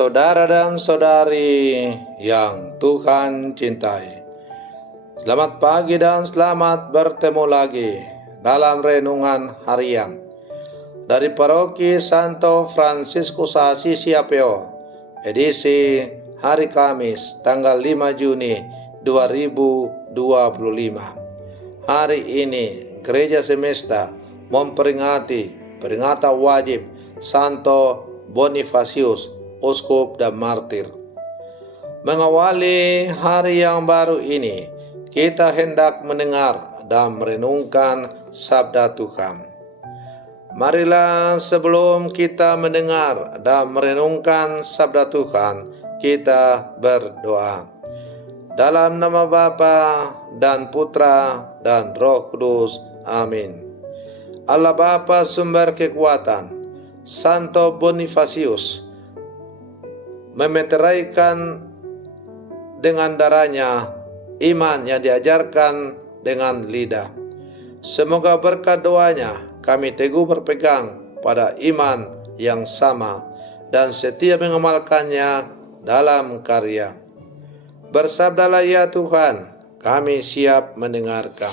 Para saudara dan saudari yang Tuhan cintai, selamat pagi dan selamat bertemu lagi dalam renungan harian dari Paroki Santo Fransiskus Assisi Apeo, edisi hari Kamis tanggal 5 Juni 2025. Hari ini Gereja Semesta memperingati peringatan wajib Santo Bonifacius, Uskup dan Martir. Mengawali hari yang baru ini, kita hendak mendengar dan merenungkan sabda Tuhan. Marilah sebelum kita mendengar dan merenungkan sabda Tuhan, kita berdoa. Dalam nama Bapa dan Putra dan Roh Kudus. Amin. Allah Bapa sumber kekuatan, Santo Bonifacius memeteraikan dengan darahnya iman yang diajarkan dengan lidah. Semoga berkat doanya kami teguh berpegang pada iman yang sama dan setia mengamalkannya dalam karya. Bersabdalah ya Tuhan, kami siap mendengarkan.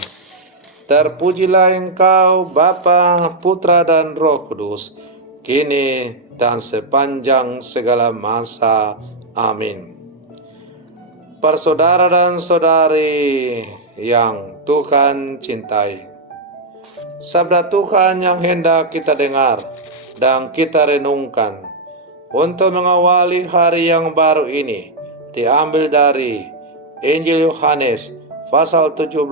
Terpujilah Engkau Bapa, Putra dan Roh Kudus, kini dan sepanjang segala masa. Amin. Para saudara dan saudari yang Tuhan cintai, sabda Tuhan yang hendak kita dengar dan kita renungkan untuk mengawali hari yang baru ini diambil dari Injil Yohanes pasal 17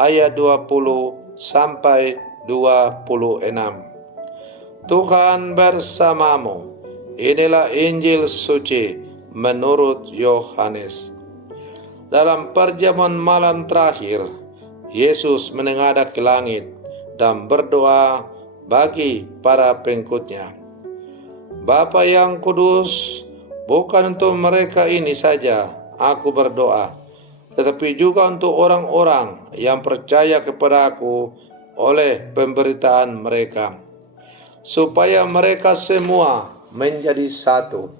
ayat 20 sampai 26. Tuhan bersamamu. Inilah Injil suci menurut Yohanes. Dalam perjamuan malam terakhir, Yesus menengadah ke langit dan berdoa bagi para pengikutnya. Bapa yang kudus, bukan untuk mereka ini saja aku berdoa, tetapi juga untuk orang-orang yang percaya kepada aku oleh pemberitaan mereka, supaya mereka semua menjadi satu,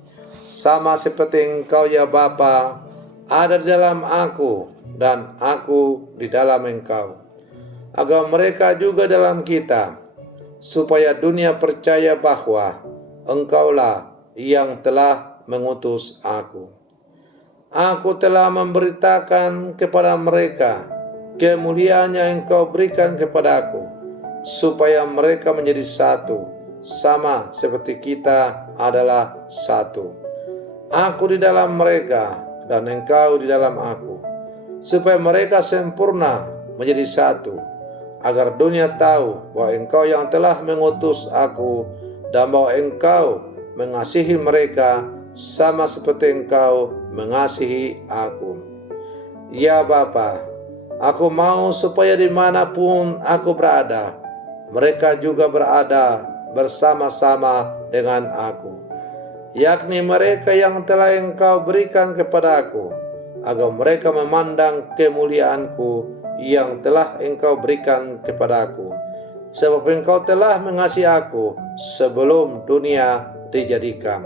sama seperti Engkau ya Bapa ada di dalam aku dan aku di dalam Engkau, agar mereka juga dalam kita, supaya dunia percaya bahwa Engkaulah yang telah mengutus aku. Aku telah memberitakan kepada mereka kemuliaan yang Engkau berikan kepadaku, supaya mereka menjadi satu, sama seperti kita adalah satu. Aku di dalam mereka dan Engkau di dalam aku, supaya mereka sempurna menjadi satu, agar dunia tahu bahwa Engkau yang telah mengutus aku dan bahwa Engkau mengasihi mereka sama seperti Engkau mengasihi aku. Ya Bapa, aku mau supaya dimanapun aku berada, mereka juga berada bersama-sama dengan aku, yakni mereka yang telah Engkau berikan kepada aku, agar mereka memandang kemuliaanku yang telah Engkau berikan kepada aku, sebab Engkau telah mengasihi aku sebelum dunia dijadikan.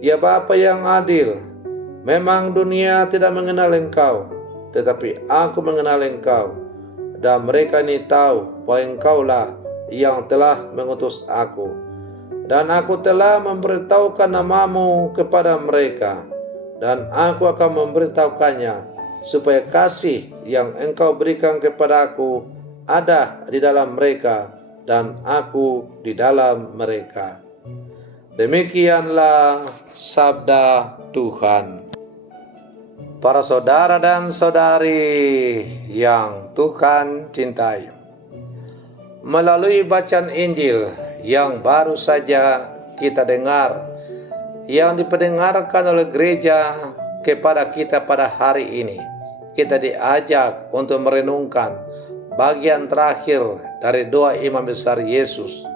Ya Bapa yang adil, memang dunia tidak mengenal Engkau, tetapi aku mengenal Engkau, dan mereka ini tahu bahwa Engkaulah yang telah mengutus aku, dan aku telah memberitahukan namamu kepada mereka, dan aku akan memberitahukannya, supaya kasih yang Engkau berikan kepadaku ada di dalam mereka, dan aku di dalam mereka. Demikianlah sabda Tuhan. Para saudara dan saudari yang Tuhan cintai, melalui bacaan Injil yang baru saja kita dengar, yang diperdengarkan oleh gereja kepada kita pada hari ini, kita diajak untuk merenungkan bagian terakhir dari doa Imam Besar Yesus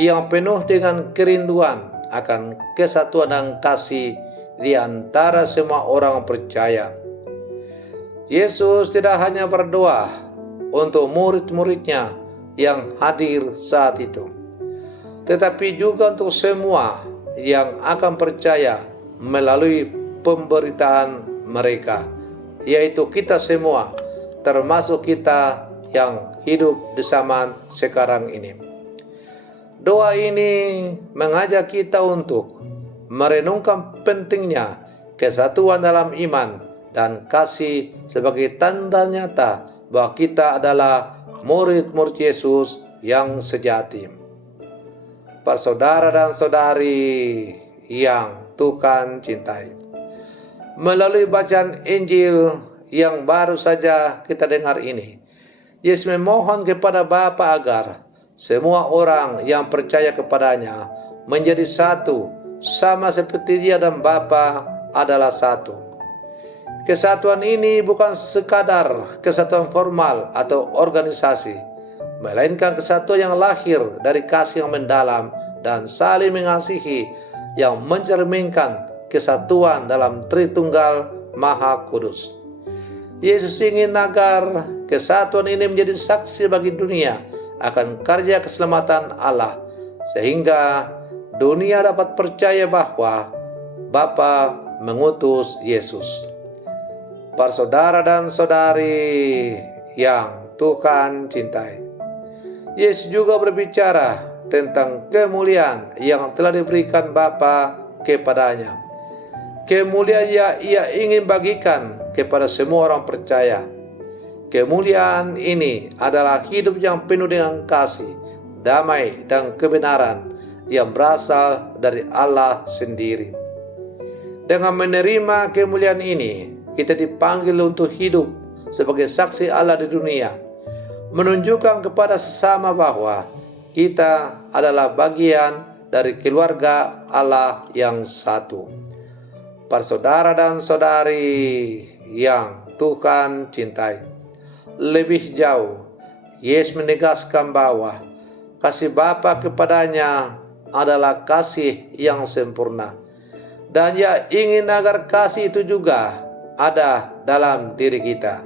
yang penuh dengan kerinduan akan kesatuan dan kasih di antara semua orang percaya. Yesus tidak hanya berdoa untuk murid-muridnya yang hadir saat itu, tetapi juga untuk semua yang akan percaya melalui pemberitaan mereka, yaitu kita semua, termasuk kita yang hidup di zaman sekarang ini. Doa ini mengajak kita untuk merenungkan pentingnya kesatuan dalam iman dan kasih sebagai tanda nyata bahwa kita adalah murid-murid Yesus yang sejati. Para saudara dan saudari yang Tuhan cintai, melalui bacaan Injil yang baru saja kita dengar ini, Yesus memohon kepada Bapa agar semua orang yang percaya kepadanya menjadi satu, sama seperti Dia dan Bapa adalah satu. Kesatuan ini bukan sekadar kesatuan formal atau organisasi, melainkan kesatuan yang lahir dari kasih yang mendalam dan saling mengasihi yang mencerminkan kesatuan dalam Tritunggal Maha Kudus. Yesus ingin agar kesatuan ini menjadi saksi bagi dunia akan karya keselamatan Allah, sehingga dunia dapat percaya bahwa Bapa mengutus Yesus. Para saudara dan saudari yang Tuhan cintai, Yesus juga berbicara tentang kemuliaan yang telah diberikan Bapa kepadanya. Kemuliaan yang Ia ingin bagikan kepada semua orang percaya. Kemuliaan ini adalah hidup yang penuh dengan kasih, damai, dan kebenaran yang berasal dari Allah sendiri. Dengan menerima kemuliaan ini, kita dipanggil untuk hidup sebagai saksi Allah di dunia, menunjukkan kepada sesama bahwa kita adalah bagian dari keluarga Allah yang satu. Para saudara dan saudari yang Tuhan cintai, lebih jauh, Yesus menegaskan bahwa kasih Bapa kepadanya adalah kasih yang sempurna, dan Ia ingin agar kasih itu juga ada dalam diri kita.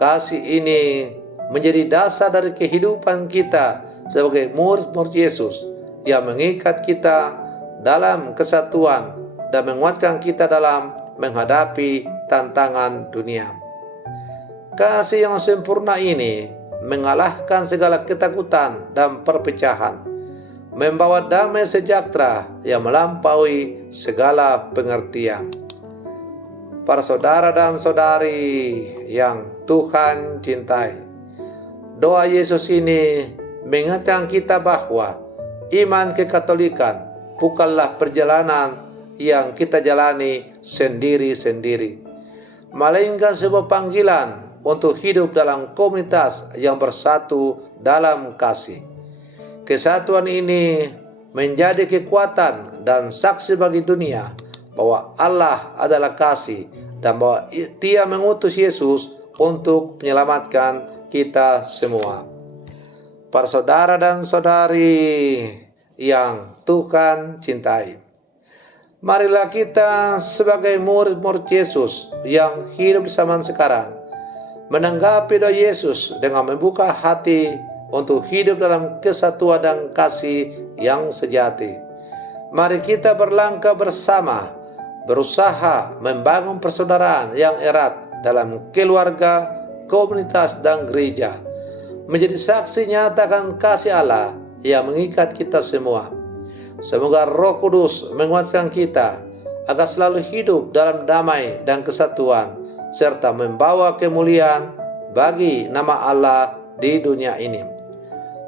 Kasih ini menjadi dasar dari kehidupan kita sebagai murid-murid Yesus yang mengikat kita dalam kesatuan dan menguatkan kita dalam menghadapi tantangan dunia. Kasih yang sempurna ini mengalahkan segala ketakutan dan perpecahan, membawa damai sejahtera yang melampaui segala pengertian. Para saudara dan saudari yang Tuhan cintai, doa Yesus ini mengingatkan kita bahwa iman kekatolikan bukanlah perjalanan yang kita jalani sendiri-sendiri, melainkan sebuah panggilan untuk hidup dalam komunitas yang bersatu dalam kasih. Kesatuan ini menjadi kekuatan dan saksi bagi dunia bahwa Allah adalah kasih dan bahwa Dia mengutus Yesus untuk menyelamatkan kita semua. Para saudara dan saudari yang Tuhan cintai, marilah kita sebagai murid-murid Yesus yang hidup di zaman sekarang menanggapi doa Yesus dengan membuka hati untuk hidup dalam kesatuan dan kasih yang sejati. Mari kita berlangkah bersama, berusaha membangun persaudaraan yang erat dalam keluarga, komunitas, dan gereja, menjadi saksi nyatakan kasih Allah yang mengikat kita semua. Semoga Roh Kudus menguatkan kita agar selalu hidup dalam damai dan kesatuan, serta membawa kemuliaan bagi nama Allah di dunia ini.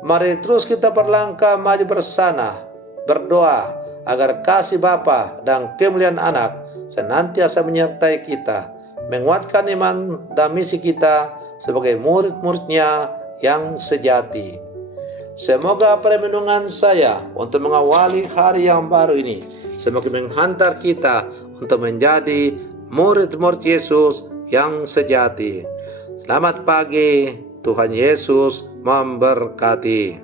Mari terus kita berlangkah maju bersama, berdoa agar kasih Bapa dan kemuliaan Anak senantiasa menyertai kita, menguatkan iman dan misi kita sebagai murid-murid-Nya yang sejati. Semoga permenungan saya untuk mengawali hari yang baru ini semakin menghantar kita untuk menjadi murid-murid Yesus yang sejati. Selamat pagi, Tuhan Yesus memberkati.